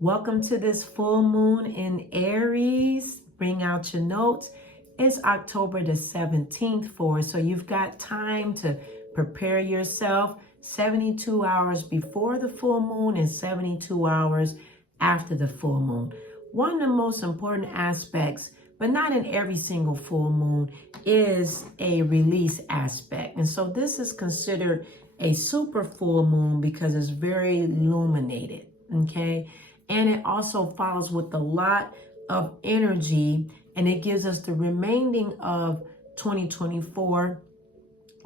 Welcome to this full moon in Aries. Bring out your notes. It's October the 17th for us, so you've got time to prepare yourself 72 hours before the full moon and 72 hours after the full moon. One of the most important aspects, but not in every single full moon, is a release aspect. And so this is considered a super full moon because it's very illuminated, okay? And it also follows with a lot of energy, and it gives us the remaining of 2024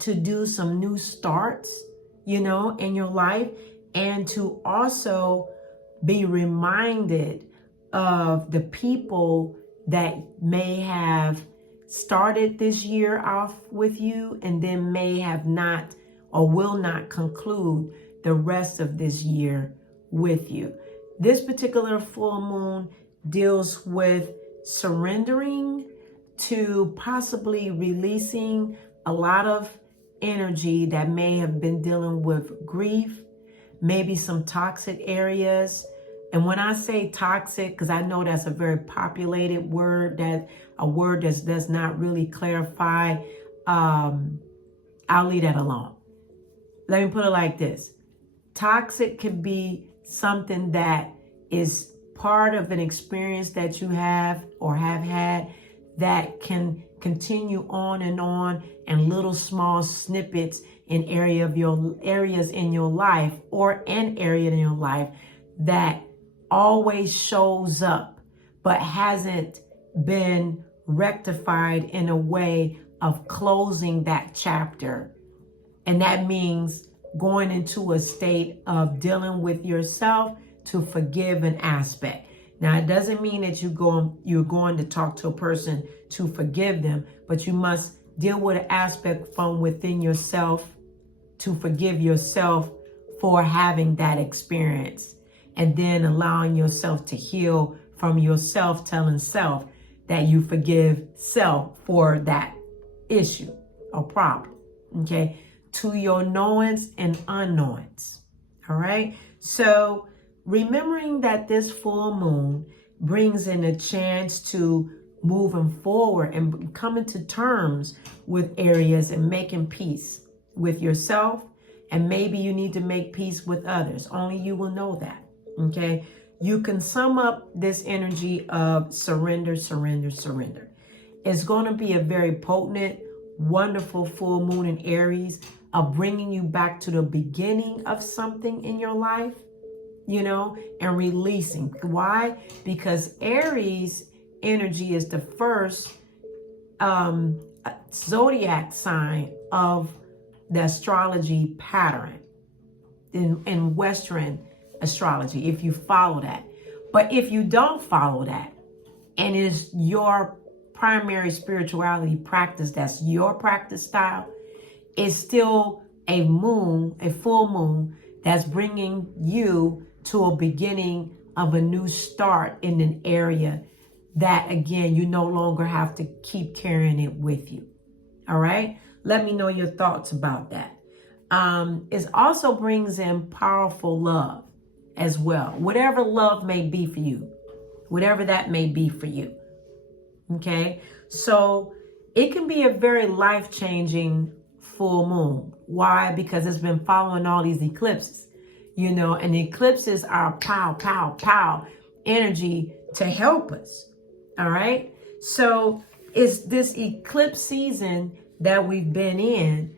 to do some new starts, in your life, and to also be reminded of the people that may have started this year off with you and then may have not or will not conclude the rest of this year with you. This particular full moon deals with surrendering to possibly releasing a lot of energy that may have been dealing with grief, maybe some toxic areas. And when I say toxic, because I know that's a very populated word, that a word that does not really clarify, I'll leave that alone. Let me put it like this. Toxic could be something that is part of an experience that you have or have had that can continue on and little small snippets in areas in your life or an area in your life that always shows up but hasn't been rectified in a way of closing that chapter. And that means going into a state of dealing with yourself to forgive an aspect. Now, it doesn't mean that you're going to talk to a person to forgive them, but you must deal with an aspect from within yourself to forgive yourself for having that experience, and then allowing yourself to heal from yourself, telling self that you forgive self for that issue or problem, okay? To your knowings and unknowings, all right? So remembering that this full moon brings in a chance to moving forward and coming to terms with areas and making peace with yourself, and maybe you need to make peace with others. Only you will know that, okay? You can sum up this energy of surrender, surrender, surrender. It's going to be a very potent, wonderful full moon in Aries of bringing you back to the beginning of something in your life, and releasing. Why? Because Aries energy is the first zodiac sign of the astrology pattern in Western astrology, if you follow that. But if you don't follow that, and it's your primary spirituality practice, that's your practice style, it's still a full moon that's bringing you to a beginning of a new start in an area that, again, you no longer have to keep carrying it with you. All right? Let me know your thoughts about that. It also brings in powerful love as well. Whatever love may be for you, whatever that may be for you. Okay? So it can be a very life-changing full moon. Why? Because it's been following all these eclipses, and the eclipses are pow, pow, pow energy to help us. All right. So it's this eclipse season that we've been in,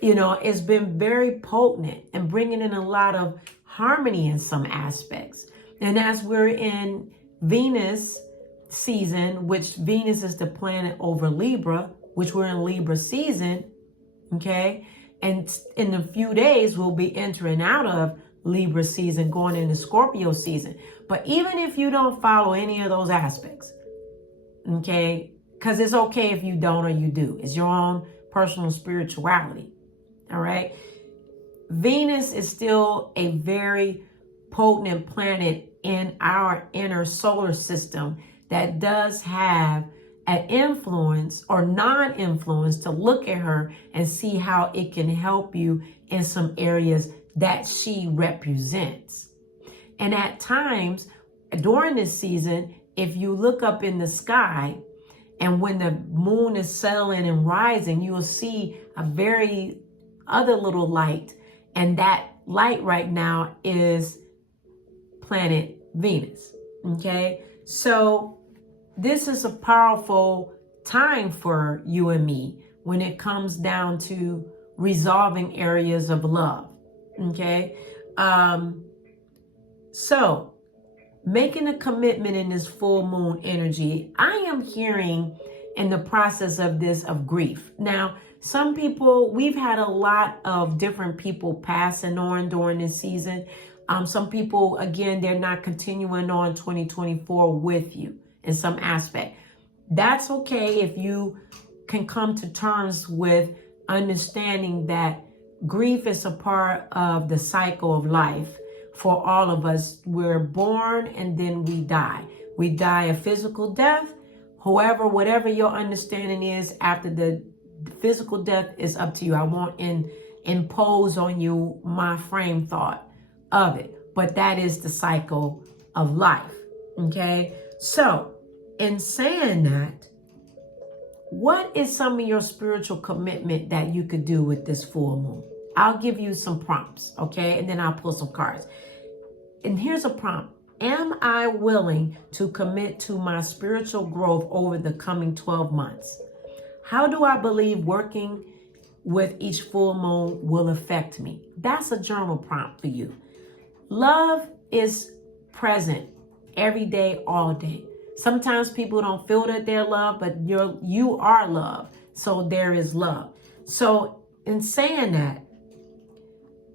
it's been very potent and bringing in a lot of harmony in some aspects. And as we're in Venus season, which Venus is the planet over Libra, which we're in Libra season, okay? And in a few days, we'll be entering out of Libra season, going into Scorpio season. But even if you don't follow any of those aspects, okay, because it's okay if you don't or you do. It's your own personal spirituality, all right? Venus is still a very potent planet in our inner solar system that does have an influence or non-influence to look at her and see how it can help you in some areas that she represents. And at times, during this season, if you look up in the sky, and when the moon is settling and rising, you will see a very other little light. And that light right now is planet Venus. Okay. So this is a powerful time for you and me when it comes down to resolving areas of love. Okay. So making a commitment in this full moon energy, I am hearing in the process of this of grief. Now, some people, we've had a lot of different people passing on during this season. Some people, again, they're not continuing on 2024 with you in some aspect. That's okay if you can come to terms with understanding that grief is a part of the cycle of life. For all of us, we're born and then we die. We die a physical death. However, whatever your understanding is after the physical death is up to you. I won't impose on you my frame thought of it, but that is the cycle of life. Okay. So in saying that, what is some of your spiritual commitment that you could do with this full moon? I'll give you some prompts. Okay. And then I'll pull some cards. And here's a prompt. Am I willing to commit to my spiritual growth over the coming 12 months? How do I believe working with each full moon will affect me? That's a journal prompt for you. Love is present every day, all day. Sometimes people don't feel that they're loved, but you are loved. So there is love. So in saying that,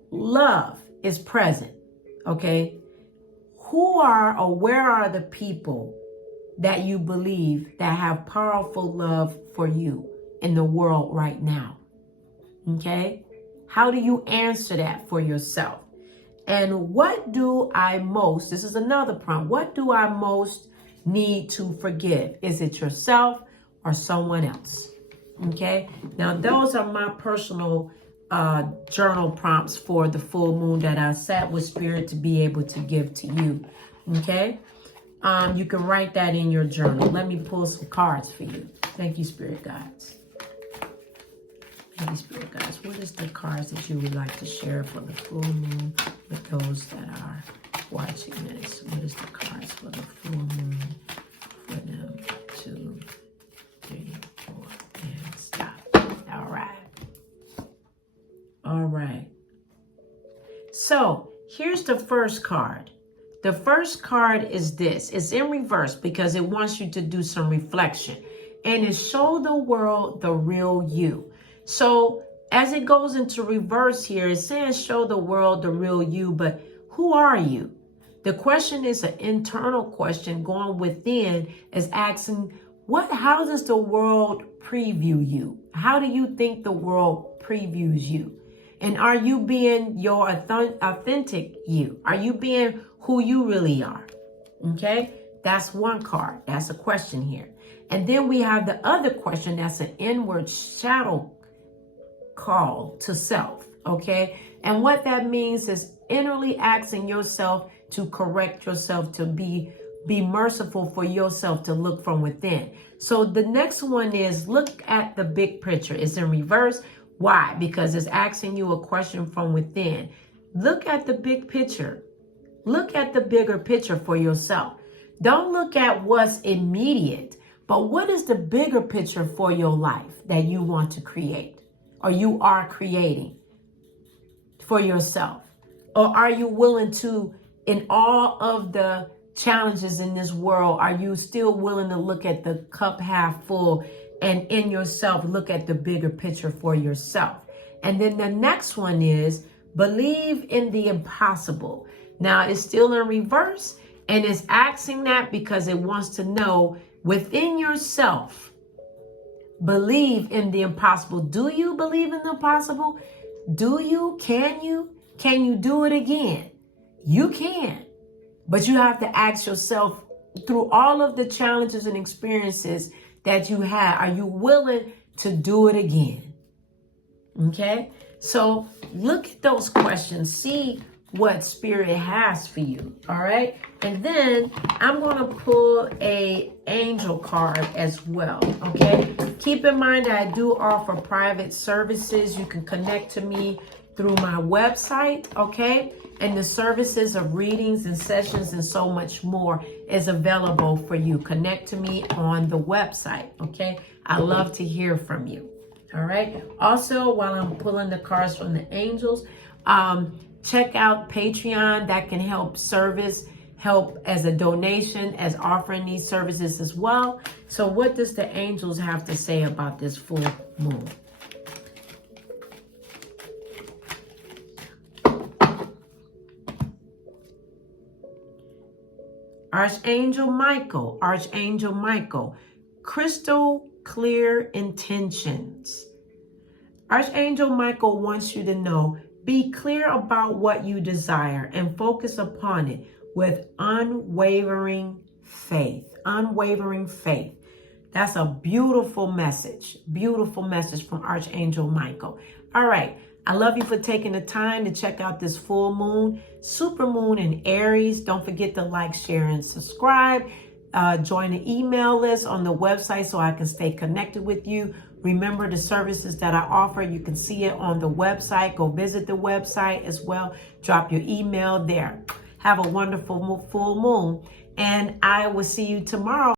love is present. Okay. Who are or where are the people that you believe that have powerful love for you in the world right now? Okay. How do you answer that for yourself? And what do I most, this is another prompt, what do I most need to forgive? Is it yourself or someone else? Okay. Now, those are my personal journal prompts for the full moon that I sat with Spirit to be able to give to you. Okay. You can write that in your journal. Let me pull some cards for you. Thank you, Spirit Guides. Thank you, Spirit Guides. What is the cards that you would like to share for the full moon with those that are watching this? What is the cards for the full moon for them? 2, 3, 4, and stop. All right. All right. So here's the first card. The first card is this. It's in reverse because it wants you to do some reflection. And it show the world the real you. So as it goes into reverse here, it's saying show the world the real you, but who are you? The question is an internal question going within, is asking, how does the world preview you? How do you think the world previews you? And are you being your authentic you? Are you being who you really are? Okay, that's one card. That's a question here. And then we have the other question. That's an inward shadow call to self. Okay, and what that means is innerly asking yourself to correct yourself, to be merciful for yourself, to look from within. So the next one is look at the big picture. It's in reverse. Why? Because it's asking you a question from within. Look at the big picture. Look at the bigger picture for yourself. Don't look at what's immediate, but what is the bigger picture for your life that you want to create or you are creating for yourself? Or are you willing to, in all of the challenges in this world, are you still willing to look at the cup half full and in yourself, look at the bigger picture for yourself? And then the next one is believe in the impossible. Now it's still in reverse and it's asking that because it wants to know within yourself, believe in the impossible. Do you believe in the impossible? Do you? Can you? Can you do it again? You can, but you have to ask yourself through all of the challenges and experiences that you had, are you willing to do it again? Okay, so look at those questions. See what Spirit has for you. All right. And then I'm going to pull a angel card as well. Okay. Keep in mind that I do offer private services. You can connect to me through my website. Okay. And the services of readings and sessions and so much more is available for you. Connect to me on the website. Okay. I love to hear from you. All right. Also, while I'm pulling the cards from the angels, check out Patreon. That can help as a donation, as offering these services as well. So what does the angels have to say about this full moon? Archangel Michael, crystal clear intentions. Archangel Michael wants you to know, be clear about what you desire and focus upon it with unwavering faith. Unwavering faith. That's a beautiful message from Archangel Michael. All right. I love you for taking the time to check out this full moon, super moon in Aries. Don't forget to like, share, and subscribe. Join the email list on the website so I can stay connected with you. Remember the services that I offer. You can see it on the website. Go visit the website as well. Drop your email there. Have a wonderful full moon. And I will see you tomorrow.